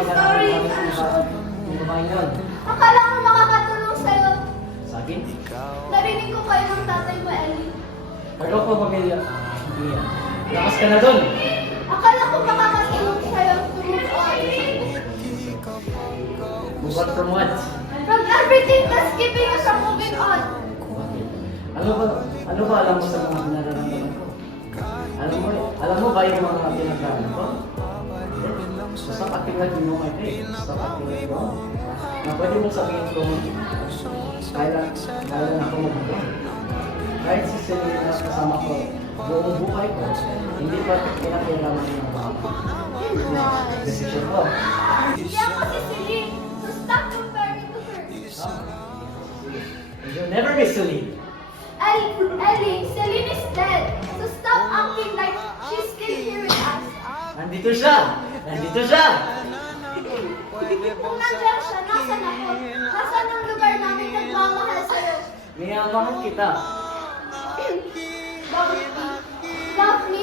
sorry. Yung babae yun. Akala ko makakatulong sa'yo. Sa akin? Narinig ko kayo ng tatay mo, Ellie. Pagkaw ko pamilya. Hindi yan. Lakas ka na dun! Akala ko makakatulong sa'yo to move on. Move on from what? From everything that's keeping you from moving on. Ano ba alam mo sa mga nararamdaman ko? Alam mo ba yung mga pinagdaanan ko? Basta katingnan mo kayo eh. Basta katingnan mo. Na pwede mo sabihin ko, kaya ako magbuka. Kahit si Selena kasama ko, buong buhay ko, hindi pa pinakailangan ng mga decision ko. Hindi ako si Celine, so stop comparing to her. You'll never be Celine. Ellie, Celine is dead, so stop acting like she's still here with us. Nandito siya! Nandito siya! Kung nandiyan siya, nasan ako? Nasaan ang lugar namin nagmamahal sa'yo? Niyamahan kita. Love me